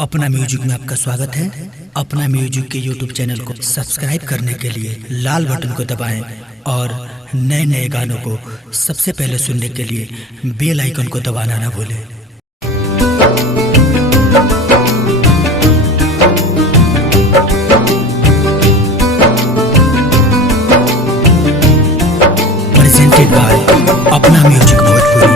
अपना म्यूजिक में आपका स्वागत है। अपना म्यूजिक के यूट्यूब चैनल को सब्सक्राइब करने के लिए लाल बटन को दबाएं और नए नए गानों को सबसे पहले सुनने के लिए बेल आइकन को दबाना ना भूलें। Presented by Apna music Bhojpuri.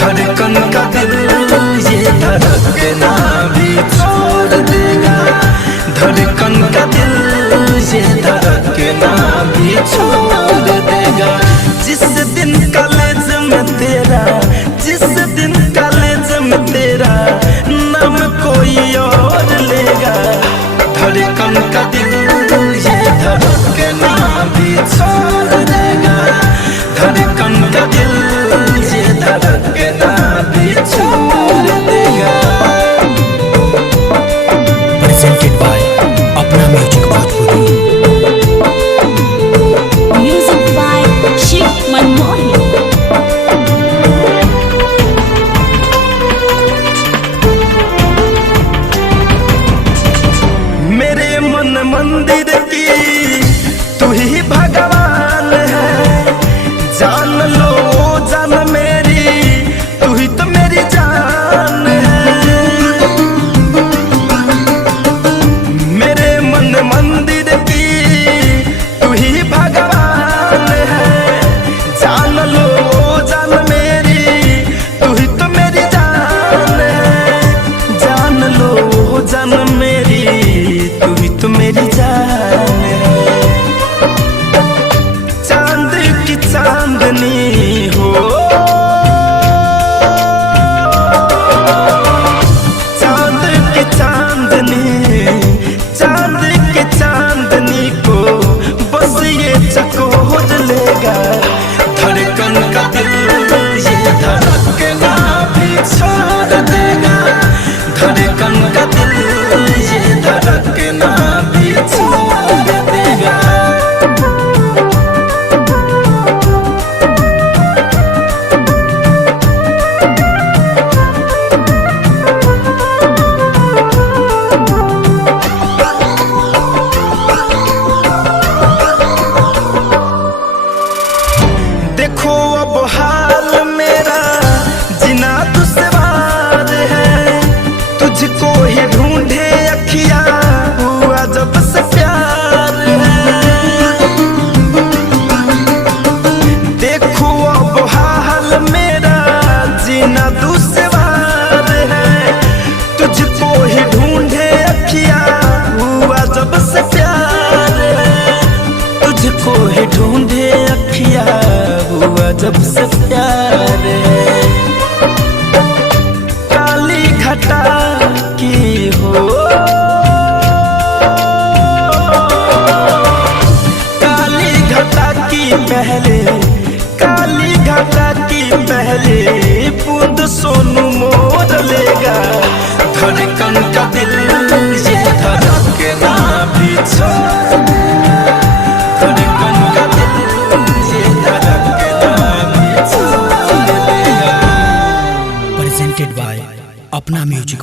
धड़कन का दिल ये धड़कना भी छोड़ देगा, धड़कन का दिल ये धड़कना भी छोड़ देगा। जिस दिन कॉलेज में तेरा, जिस दिन कॉलेज में तेरा नाम कोई और लेगा, धड़कन का दिल ये धड़कना भी छोड़ देगा, धड़कन का दिल ये धड़कना भी छोड़ देगा। Presented by Apna music Bhojpuri. Music by Shiv Manmohan. मेरे मन मंदिर की तू ही भगवान है, जान लो जान मेरी, तू ही तो मेरी जान है। मेरे मन मंदिर की तू ही भगवान है, जान लो जान मेरी, तू ही तो मेरी जान है। जान लो जान मेरी, तू ही तो मेरी जान है। चांद की चांदनी हो, चांद की चांदनी, चांद की चांदनी को बस ये चकोर लेगा, धड़कन का दिल ये धड़कना भी छोड़ देगा, धड़कन का दिल ये धड़कना भी छोड़ देगा। देखो अब हाल मेरा जीना दुश्वार है, तुझको ही ढूंढे अखियां हुआ जब से प्यार है। देखो अब हाल मेरा जीना दुश्वार है, तुझको ही ढूंढे अखियां हुआ जब से प्यार है, तुझको ही ढूंढे अखियां हुआ जब से प्यार है। काली घटा की हो, काली घटा की पहले, काली घटा की पहले बूंद सोनू मोर लेगा, धड़कन का दिल ये धड़कना भी छोड़ देगा, धड़कन का दिल ये धड़कना भी छोड़ देगा। Presented by Apna music.